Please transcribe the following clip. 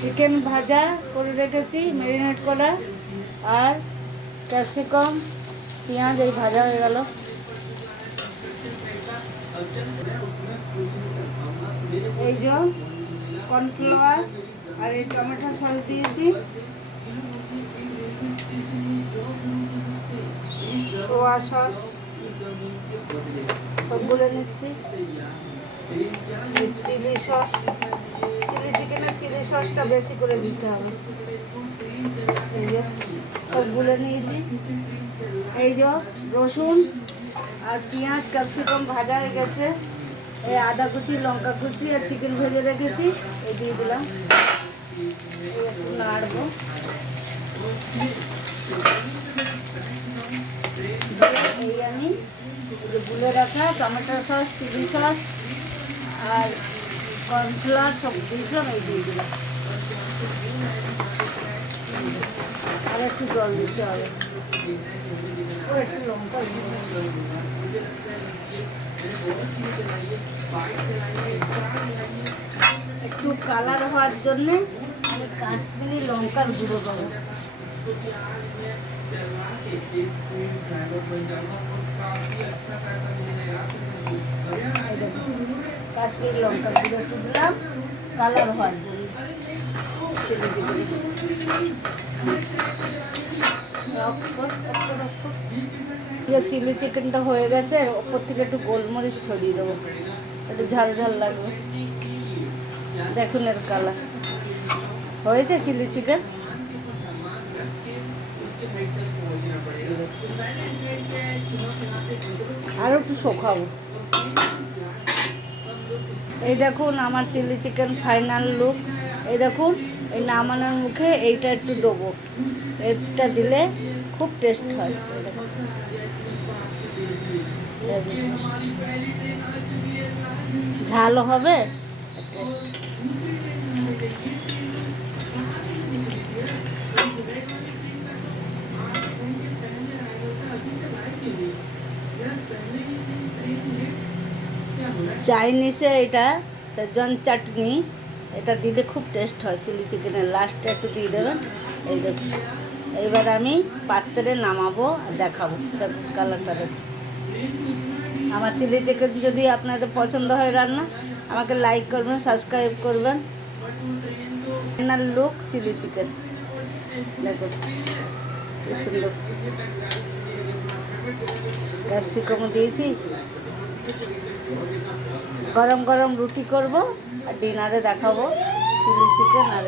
Chicken ভাজা করে রেখেছি ম্যারিনেট করা, আর ক্যাপসিকাম পেঁয়াজ এই ভাজা হয়ে গেল। এই যে কর্নফ্লাওয়ার আর এই টমেটো সস দিয়েছি, সোয়া সস সবগুলো নিচ্ছি, চিলি সস, চিলি চিকেনের চিলি সসটা বেশি করে দিতে হবে। এই যে সবগুলো নিয়েছি। এই যে রসুন আর পেঁয়াজ ক্যাপসিকাম ভাজা হয়ে গেছে, এই আদা কুচি লঙ্কা কুচি আর চিকেন ভেজে রেখেছি, এই দিয়ে দিলাম। এই একটু নাড়বো, এই আমি গুলে রাখা টমেটো সস চিলি সস আর কর্নফ্লাওয়ার সব দিয়েছিলাম, এই দিয়ে দিলাম। আর একটু জল দিতে হবে, ও একটু লঙ্কা একটু কালার হওয়ার জন্যে আমি কাশ্মীরি লঙ্কার গুঁড়ো দেবো। কাশ্মীরি লঙ্কার গুঁড়ো একটু দিলাম কালার হওয়ার জন্য চিলি চিকেন। চিলি চিকেনটা হয়ে গেছে, ওপর থেকে একটু গোলমরিচ ছড়িয়ে দেবো, একটু ঝাল ঝাল লাগবে। দেখুন এর কালার হয়েছে চিলি চিকেন। আরও একটু শোকাবো। এই দেখুন আমার চিলি চিকেন ফাইনাল লুক। এই দেখুন এই নামানোর মুখে এইটা একটু দেবো, এটা দিলে খুব টেস্ট হয়। ঝাল হবে, চাইনিজে এটা সেজওয়ান চাটনি, এটা দিলে খুব টেস্ট হয় চিলি চিকেনের। লাস্টে একটু দিয়ে দেবেন। এই দেখুন এইবার আমি পাত্রে নামাবো আর দেখাবো কালারটা দেখুন। আমার চিলি চিকেন যদি আপনাদের পছন্দ হয় রান্না, আমাকে লাইক করবেন, সাবস্ক্রাইব করবেন। ফাইনাল লুক চিলি চিকেন দেখুন কি সুন্দর। ক্যাপসিকামও দিয়েছি। গরম গরম রুটি করব আর ডিনারে দেখাবো চিলি চিকেন। আর